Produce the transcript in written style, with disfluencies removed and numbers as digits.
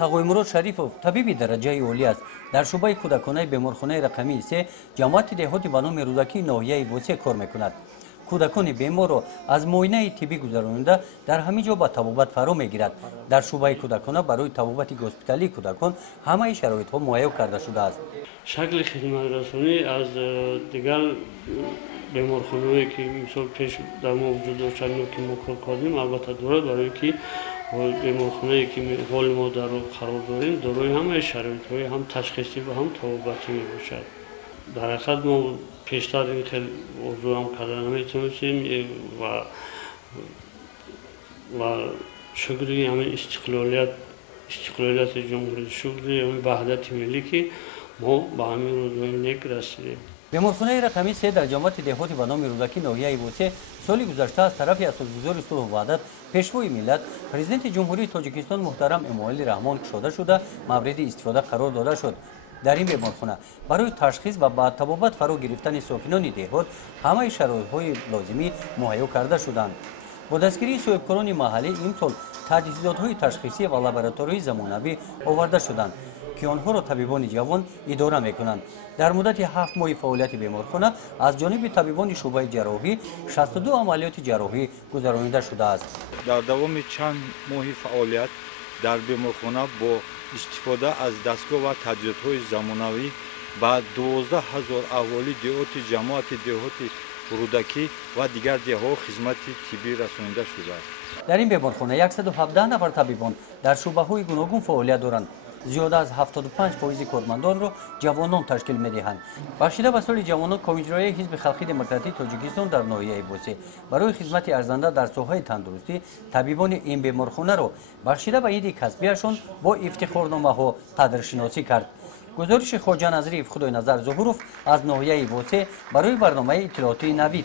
آقای مراد شریفов طبیب درجه عالی است. در شعبه کودکانه بیمارخانه رقمی 3 جماعت دهاتی به نام روزکی ناحیه وسیع کار میکند. کودکان بیمار را از معاینه طبی گذراننده در همین جا به طبابت فرا میگیرد. در شعبه کودکانه برای طبابت هسپیتالی کودکان همه شرایط ها مهیا کرده شده است. شکل خدمت رسانی از دیگر بیمارخانه‌ای که مثال پیش در ما وجود داشت که ما کار کردیم البته دارد، برای که بیمارخانه‌ای که حال ما در قرار داریم دارای همه شرایط‌های هم تشخیصی و هم طبابتی میباشد. در حقیقت ما پیشتر این خیلی موضوع هم کردن نمیتونستیم و شکری همین استقلالیت جمهوری، شکری همین وحدت ملی که ما به همین روزهای نیک رسیدیم. بیمارخانه رقمی 3 در جماعت دهاتی به نام روزکی ناحیه وسیع سال گذشته از طرف اساسگزار صلح و وحدت پیشوای ملت پرزیدنت جمهوری تاجیکستان محترم اموئل رحمان کشاده شده مورد استفاده قرار داده شد. در این بیمارخانه برای تشخیص و بعد طبابت فرا گرفتن ساکنان دهات همه شرایط‌های لازمی مهیا کرده شدند. با دستگیری صاحبکاران محلی این سال تجهیزات‌های تشخیصی و لابراتوری زمانوی آورده شدند که آنها را طبیبان جوان اداره می‌کنند. در مدت 7 ماه فعالیت بیمارخانه از جانب طبیبان شعبه جراحی 62 عملیات جراحی گذرانیده شده است. در دوام چند ماه فعالیت در بیمارخانه با استفاده از دستگاه و تجهیزات‌های زمانوی با 12,000 اهالی دهاتی جماعت دهاتی رودکی و دیگر دهه‌ها خدمت طبی رسانیده شده است. در این بیمارخانه 117 نفر طبیبان در شعبه‌های گوناگون فعالیت دارند. زیاده از 75% کارمندان را جوانان تشکیل می‌دهند. بخشیده به سال جوانان کمیته حزب خلقی دموکراتیک تاجیکستان در ناحیه وسیع برای خدمت ارزنده در ساحه تندرستی طبیبان این بیمارخانه را بخشیده به اید کسبیشان با افتخارنامه‌ها قدرشناسی کرد. گزارش خواجه نظری خدای نظر ظهوروف از ناحیه وسیع برای برنامه اطلاعاتی نوید.